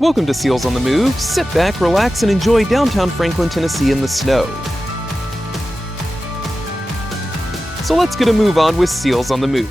Welcome to Seals on the Move. Sit back, relax, and enjoy downtown Franklin, Tennessee in the snow. So let's get a move on with Seals on the Move.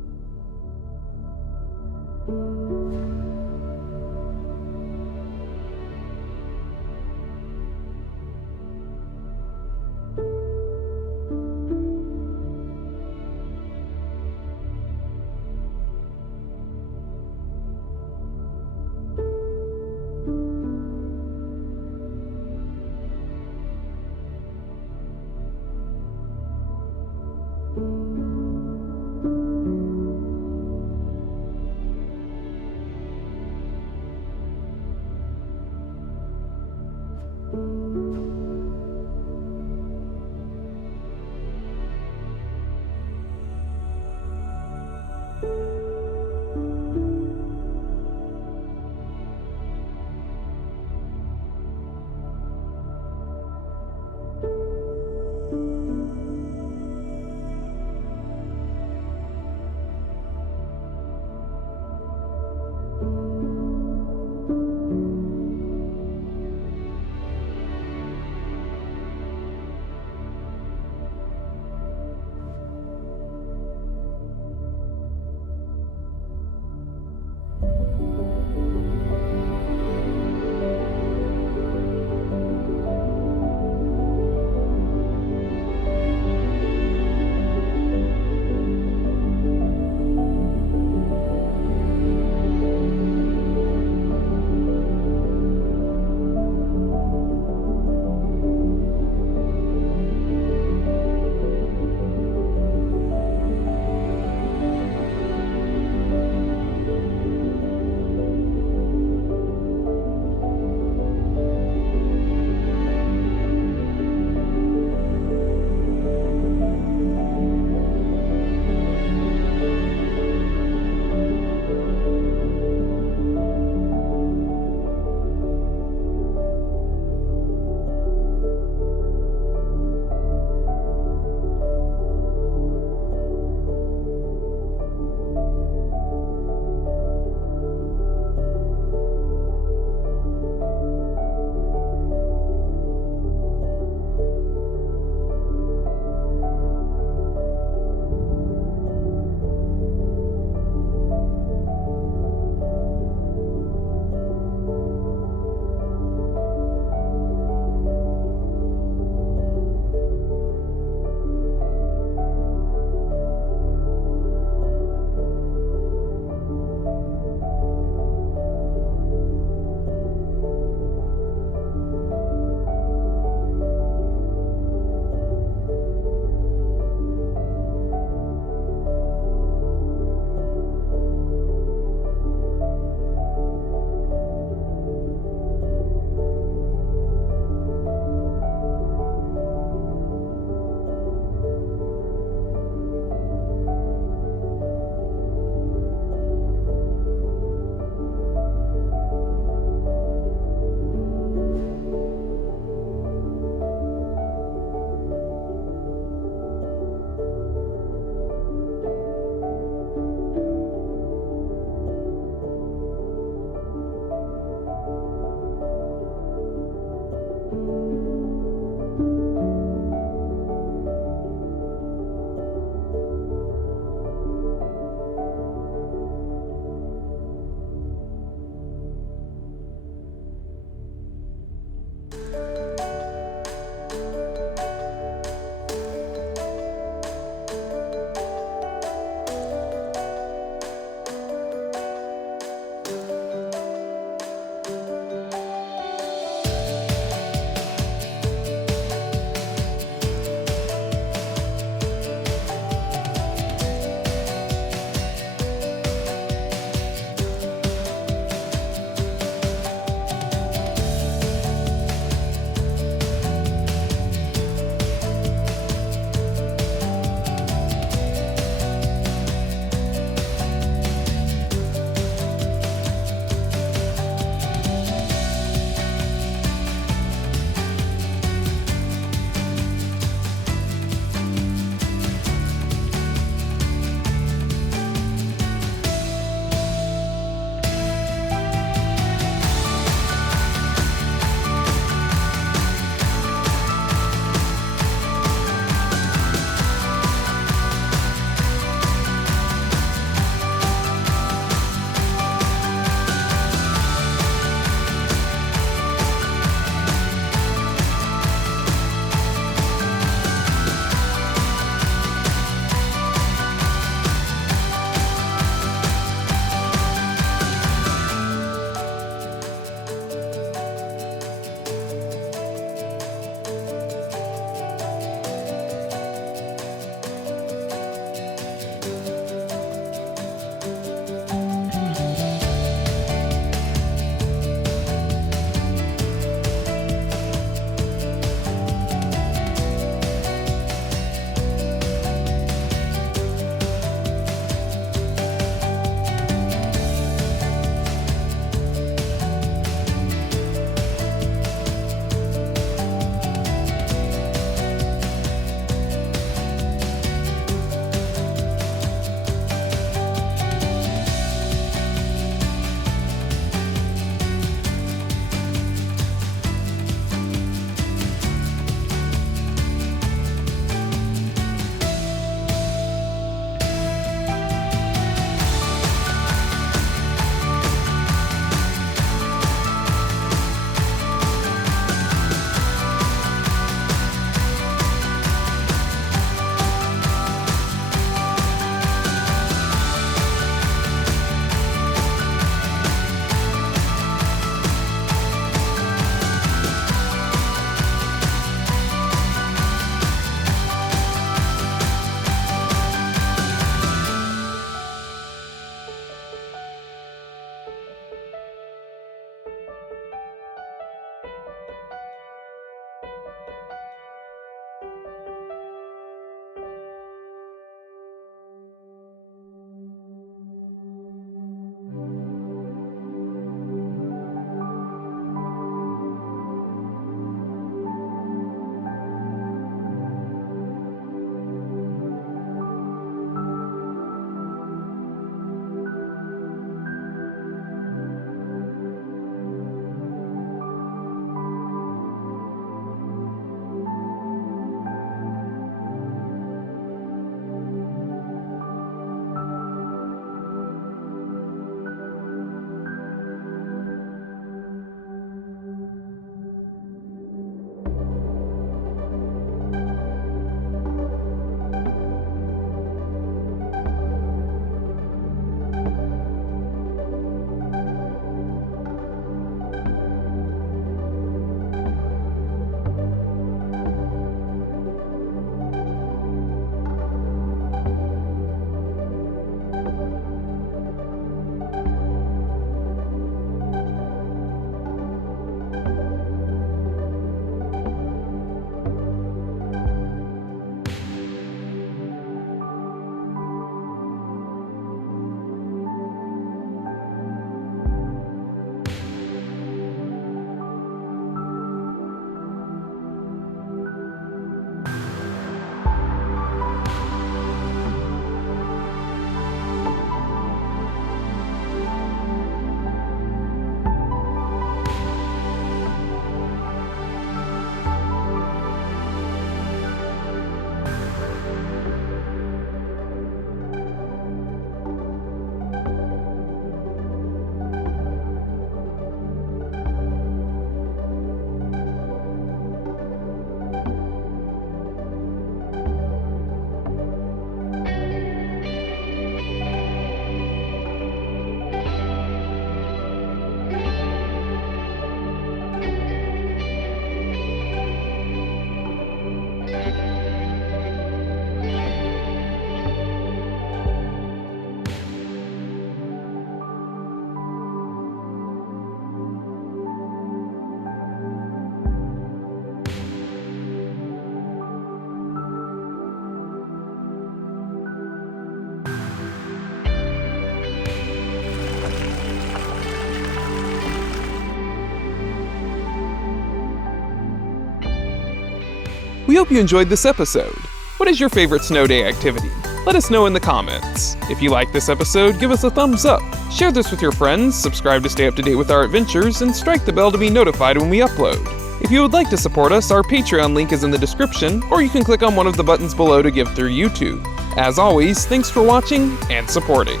We hope you enjoyed this episode. What is your favorite snow day activity? Let us know in the comments. If you like this episode, give us a thumbs up. Share this with your friends, subscribe to stay up to date with our adventures, and strike the bell to be notified when we upload. If you would like to support us, our Patreon link is in the description, or you can click on one of the buttons below to give through YouTube. As always, thanks for watching and supporting.